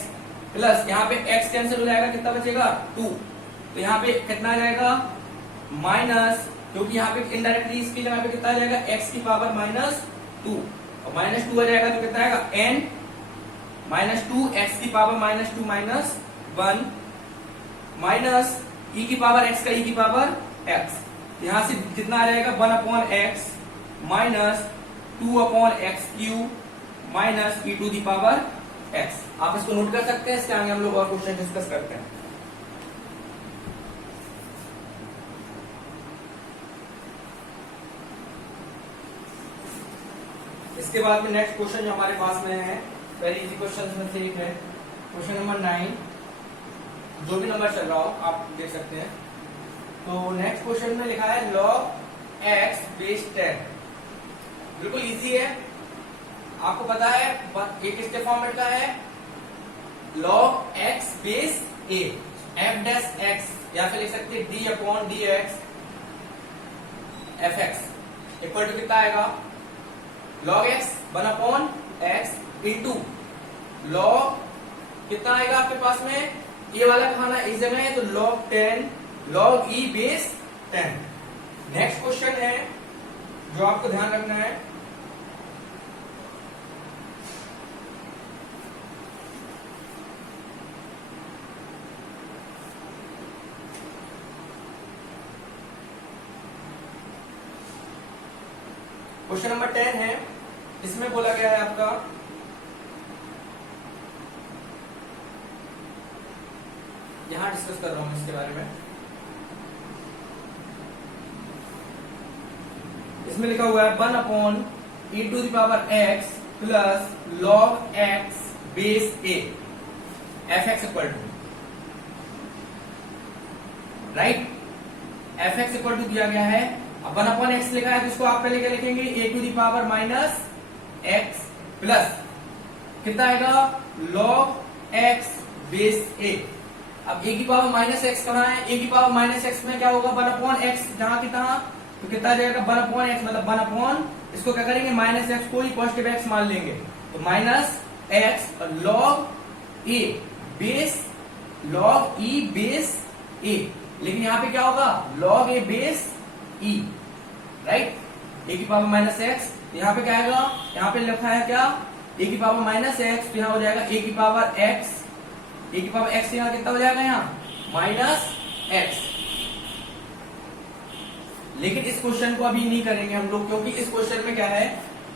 प्लस यहाँ पे x कैंसिल हो जाएगा, कितना बचेगा 2, तो यहाँ पे कितना आ जाएगा माइनस, क्योंकि यहाँ पे इनडायरेक्टली इसकी जगह पे कितना आ जाएगा x की पावर -2 और -2 आ जाएगा तो कितना आएगा n -2 x की पावर -2 -1 माइनस e की पावर x का e की पावर x, यहां से कितना आ जाएगा 1 upon x minus 2 upon x cube minus e to the power x। आप इसको नोट कर सकते हैं, इसके आगे हम लोग और क्वेश्चन डिस्कस करते हैं। इसके बाद में नेक्स्ट क्वेश्चन जो हमारे पास में है, वेरी इजी क्वेश्चन में से एक है क्वेश्चन नंबर 9, जो भी नंबर चल रहा हो आप देख सकते हैं। तो नेक्स्ट क्वेश्चन में लिखा है log x बेस 10, बिल्कुल इजी है, आपको पता है ये किसके फॉर्मेट का है, log x base a f dash x, या फिर लिख सकते हैं d upon d x f x equal to कितना आएगा log x 1 upon x into log कितना आएगा आपके पास में, ये वाला खाना इस जगह है तो log 10 log e base 10। Next question है जो आपको ध्यान रखना है, क्वेश्चन नंबर 10 है, इसमें बोला गया है आपका यहां डिस्कस कर रहा हूं इसके बारे में। इसमें लिखा हुआ है 1 upon e to the power x plus log x base a f x equal to, right, f x equal to दिया गया है। अब 1 अपॉन एक्स लिखा है तो इसको आप पहले क्या लिखेंगे, a to the power minus x plus कितना आएगा log x बेस a। अब a की पावर माइनस एक्स कहाँ है, a की पावर माइनस एक्स में क्या होगा 1 अपॉन एक्स, जहां की तहां, तो कितना आ जाएगा 1 अपॉन एक्स, मतलब 1 अपॉन इसको क्या करेंगे माइनस एक्स को ही पॉजिटिव एक्स मान लेंगे, तो minus x log a base log e base a, लेकिन यहाँ पे क्या होगा log a base e, right, a की पावर माइनस एक्स, यहाँ पे क्या आएगा, यहाँ पे लिखा है क्या a की पावर माइनस एक्स, तो यहाँ हो जाएगा a की पावर x, a की पावर x यहाँ कितना हो जाएगा यहाँ माइनस एक्स। लेकिन इस क्वेश्चन को अभी नहीं करेंगे हम लोग, क्योंकि इस क्वेश्चन में क्या है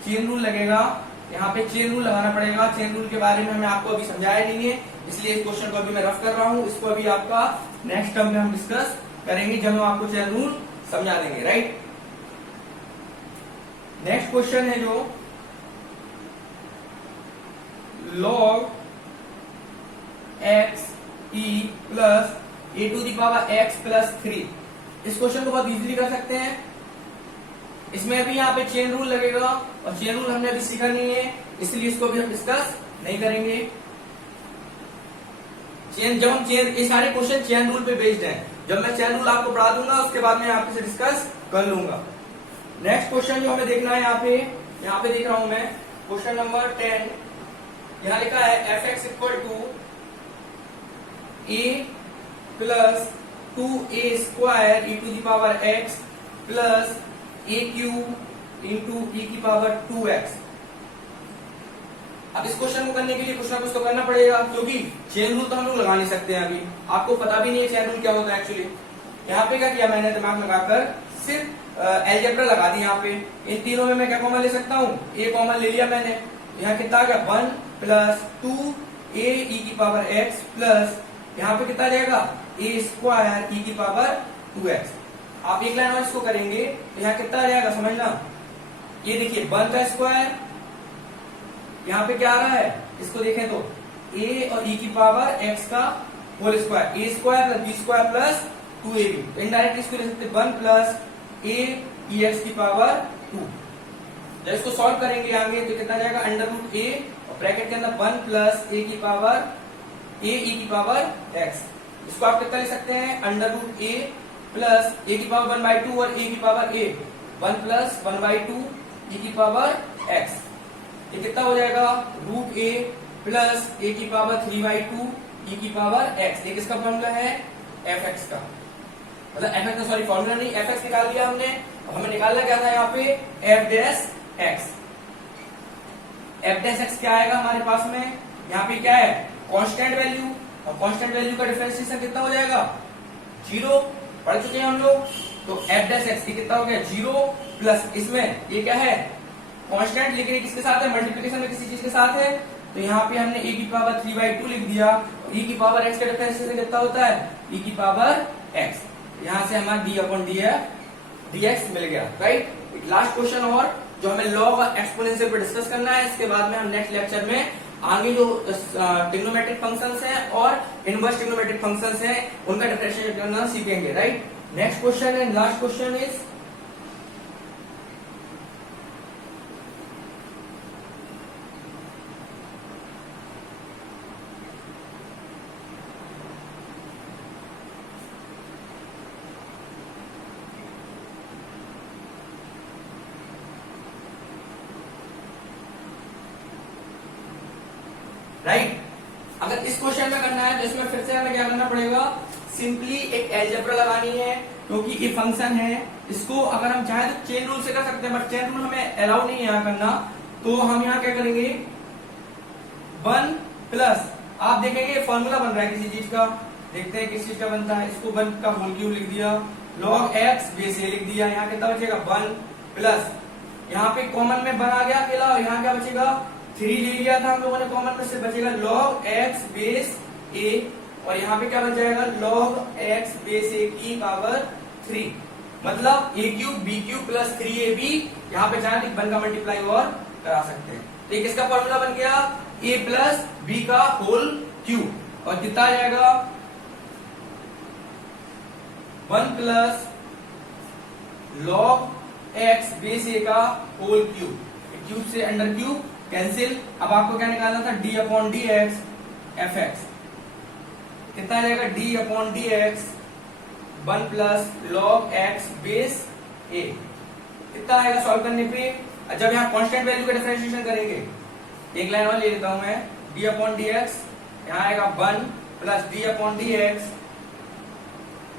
चेन रूल लगेगा, यहाँ पे चेन रूल लगाना पड़ेगा। चेन रूल के बारे में हमें आपको अभी समझाया नहीं है, इसलिए इस क्वेश्चन को अभी मैं रफ कर रहा हूँ, इसको अभी आपका नेक्स्ट टर्म में हम डिस्कस करेंगे जब हम आपको चेन रूल समझा देंगे, राइट। नेक्स्ट क्वेश्चन है जो log x e plus a to the power x plus 3, इस क्वेश्चन को बहुत इजीली कर सकते हैं। इसमें अभी यहाँ पे चेन रूल लगेगा और चेन रूल हमने अभी सीखा नहीं है, इसलिए इसको भी हम डिस्कस नहीं करेंगे। ये सारे क्वेश्चन चेन रूल पे बेस्ड हैं, जब मैं चेन रूल आपको पढ़ा दूंगा उसके बाद में आपसे डिस्कस कर लूंगा। नेक्स्ट क्वेश्चन जो हमें देखना है यहाँ पे देख रहा हूं मैं क्वेश्चन नंबर 10, यहाँ लिखा है f x equal to a plus 2a square e to the power x plus a cube into e की पावर 2x। अब इस क्वेश्चन को करने के लिए कुछ ना कुछ तो करना पड़ेगा, क्योंकि चेन रूल तो हम लोग लगा नहीं सकते हैं, अभी आपको पता भी नहीं है चेन रूल क्या होता है एक्चुअली। यहाँ पे क्या किया मैंने, दिमाग लगाकर सिर्फ एलजेब्रा लगा दी। यहाँ पे इन तीनों में मैं क्या कॉमन ले सकता हूँ, a कॉमन ले लिया मैंने, यहाँ कितना आ गया 1 प्लस 2a e की पावर x प्लस यहाँ पे कितना जाएगा a स्क्वायर e की पावर 2x। आप एक लाइन और इसको करेंगे तो यहाँ कितना आ जाएगा समझना, ये देखिए 1 का स्क्वायर, यहाँ पे क्या आ रहा है इसको देखें तो a और e की पावर x का whole square, a square plus b square plus 2ab। Indirectly इसको ले सकते 1 प्लस a e x की पावर 2। जब इसको सॉल्व करेंगे आगे तो कितना जाएगा अंडर रूट ए और ब्रैकेट के अंदर 1 प्लस ए की पावर ए ई की पावर एक्स। इसको आप कितना लिख सकते हैं अंडर रूट ए प्लस ए की पावर 1/2 और ए की पावर ए 1 प्लस 1/2 ई की पावर एक्स। ये कितना हो जाएगा रूट ए प्लस ए की पावर 3/2 ई की पावर एक्स। ये किसका फॉर्मूला है एफ एक्स का, मतलब एफ एक्स का सॉरी फॉर्मूला नहीं, एफ एक्स निकाल लिया हमने। हमें निकालना क्या था यहाँ पे F dash x. F dash x क्या आएगा हमारे पास में, यहाँ पे क्या है कांस्टेंट वैल्यू, और कांस्टेंट वैल्यू का डिफरेंशिएशन कितना हो जाएगा 0, पढ़ चुके हैं हम लोग। तो एफ डैश एक्स कितना हो गया 0 प्लस इसमें ये क्या है कांस्टेंट, लेकिन किसके साथ है मल्टीप्लिकेशन में किसी चीज के साथ है, तो यहाँ पे हमने ए की पावर 3/2 लिख दिया। ई की पावर एक्स का डिफरेंशिएशन कितना होता है ई की पावर एक्स। यहाँ से हमारा dx मिल गया, राइट। लास्ट क्वेश्चन और जो हमें लॉग और एक्सपोनेंशियल पे डिस्कस करना है, इसके बाद में हम नेक्स्ट लेक्चर में आगे जो ट्रिग्नोमेट्रिक फंक्शंस हैं और इनवर्स ट्रिग्नोमेट्रिक फंक्शंस हैं उनका डिफरेंशिएट करना सीखेंगे, right. Next question and last question is right. अगर इस क्वेश्चन में करना है तो इसमें फिर से हमें क्या करना पड़ेगा, सिंपली एक अलजेब्रा लगानी है, क्योंकि ये फंक्शन है। इसको अगर हम चाहें तो चेन रूल से कर सकते हैं, बट चेन रूल हमें अलाउ नहीं है यहाँ करना। तो हम यहाँ क्या करेंगे 1 प्लस, आप देखेंगे फॉर्मूला बन रहा है किसी चीज का, देखते हैं किस चीज का बनता है। इसको 1 का होल क्यूब लिख दिया, log x बेस a लिख दिया। यहाँ कितना बचेगा 1 प्लस, यहाँ पे कॉमन में 1 आ गया अकेला, और यहाँ क्या बचेगा 3 ले लिया था हम लोगों ने कॉमन में, से बचेगा log x बेस a, और यहाँ पे क्या बच जाएगा log x बेस a की पावर 3, मतलब a cube b cube plus 3ab। यहाँ पे चाहे 1 का मल्टीप्लाई और करा सकते हैं। तो ये किसका फॉर्मूला बन गया a प्लस बी का होल क्यूब, और कितना आ जाएगा 1 plus log x base a का होल क्यूब। क्यूब से अंडर क्यूब कैंसिल। अब आपको क्या निकालना था d/dx एफ एक्स, कितना आ जाएगा d/dx 1 plus log x base a, कितना आएगा सॉल्व करने पे। जब यहाँ कांस्टेंट वैल्यू का डिफरेंशिएशन करेंगे, एक लाइन और ले लेता हूं मैं, d/dx यहाँ आएगा 1 plus d/dx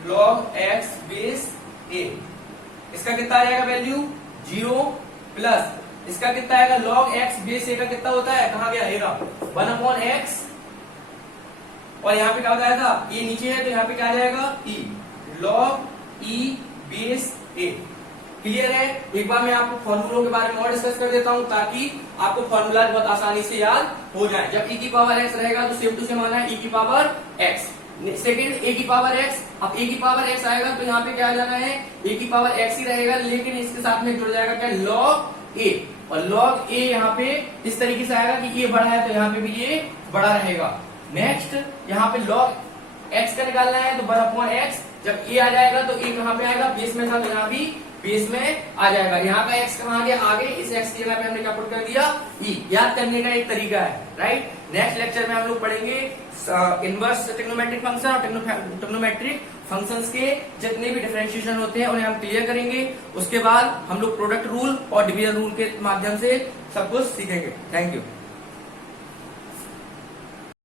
log x base a। इसका कितना आ जाएगा वैल्यू 0 प्लस इसका कितना आएगा log x बेस a का कितना होता है, कहाँ गया आएगा 1/x, और यहाँ पे क्या बताया था e नीचे है तो यहाँ पे क्या आ जाएगा e log e base a। Clear है। एक बार मैं आपको फॉर्मूलों के बारे में और डिस्कस कर देता हूँ ताकि आपको फॉर्मूला बहुत आसानी से याद हो जाए। जब e की पावर x रहेगा तो सेम टू सेम आना है e की पावर x। सेकेंड a की पावर x, अब a की पावर x आएगा तो यहाँ पे क्या आ जाना है a की पावर x ही रहेगा, लेकिन इसके साथ में जुड़ जाएगा क्या log a, और log a यहाँ पे इस तरीके से आएगा कि ये बड़ा है तो यहाँ पे भी ये बड़ा रहेगा। नेक्स्ट यहाँ पे log x का निकालना है तो 1/x, जब a आ जाएगा तो a कहाँ पे आएगा बेस में था तो यहाँ भी बेस में आ जाएगा। यहाँ का x कहाँ गया आगे, इस x की जगह पे हमने क्या पुट कर दिया e। याद करने का एक तरीका है, राइट। नेक्स्ट लेक्चर में हम लोग पढ़ेंगे इनवर्स ट्रिग्नोमेट्रिक फंक्शन और ट्रिग्नोमेट्रिक फंक्शंस के जितने भी डिफरेंशिएशन होते हैं उन्हें हम क्लियर करेंगे। उसके बाद हम लोग प्रोडक्ट रूल और डिवीजन रूल के माध्यम से सब कुछ सीखेंगे। Thank you.